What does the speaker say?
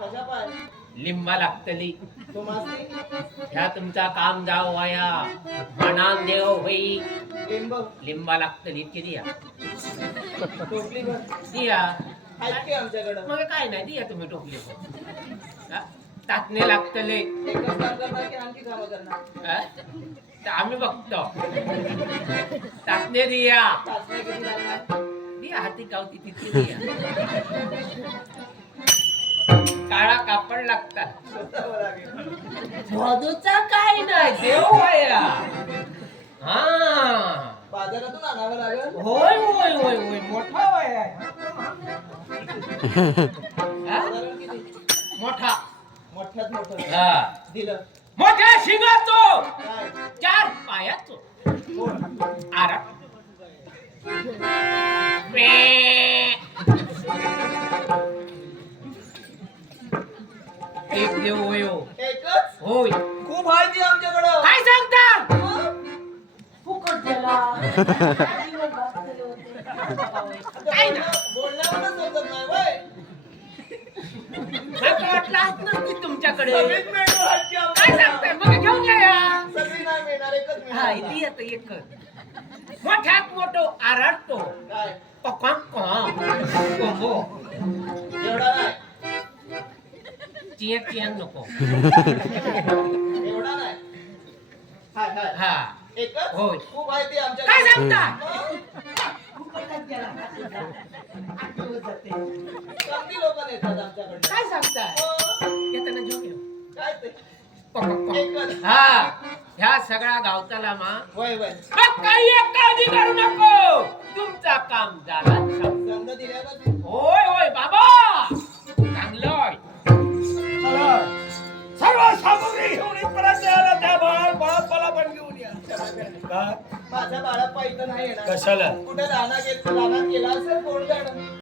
कशा पाय लिंबा लागतली तुम्हाला ह्या तुमचा काम जाव वाया मनान देव होई लिंब लिंबा लागतली किती या टोपली भर दिया आहेत की आमच्याकडं मग काय नाही दिया तुम्ही टोपली हा? टाकणे लागतले एकच काम करणार की आणखी कामं करणार हा? तर आम्ही बघतो टाकणे दिया टाचण्या किती लागणार दिया हाती गावती तिथे दिया काळा कापड लागतात स्वतःवर लागेल. मधूचा काय नाही देव वाया हा बाजारातून आणावं लागेल होय होय होय होय मोठा वय आहे हा? साधारण किती मोठा मोठ्यात मोठं हा दिलं मोठ्या शिंगाचो काय 4 पायाचो कोण आरा एक देव होय हो. एकच होय खूप आहे ती आमच्याकडं काय सांगता फुकट दिला जीवन घातलेले होते. काय ना? बोलण्यावरच समजत नाही वय मला वाटलं असणार की तुमच्याकडे सगळीच मिळणार आहेत की काय आम्हाला. सांगताय मग घेऊन या सगळी नाही मिळणार एकच हा मिळणार इथे येतं एक मोठ्यात मोठो आरडतो काय कोंबो एवढा नाही चियक चियक नको एवढा नाही हाय हाय हा एकच होय. खूप आहे ती काय आमच्याकडे सांगता फुकटात गेला आठवत जाते. चांगली लोक नेतात आमच्याकडे काय सांगताय येताना घेऊन येऊ काय ते पक. एकच हा ह्या सगळ्या गावताला मा वय वय मग काही एक काळजी करू नको तुमचा काम झाला संध दिल्यावर होय होय बाबा चांगलं सर्व सामग्री घेऊन इथपर्यंत आला त्या बाळाला पण घेऊन या काय माझ्या बाळा पाहिजे नाही येणार कशाला कुठे राहणार गेला असेल कोण जाणं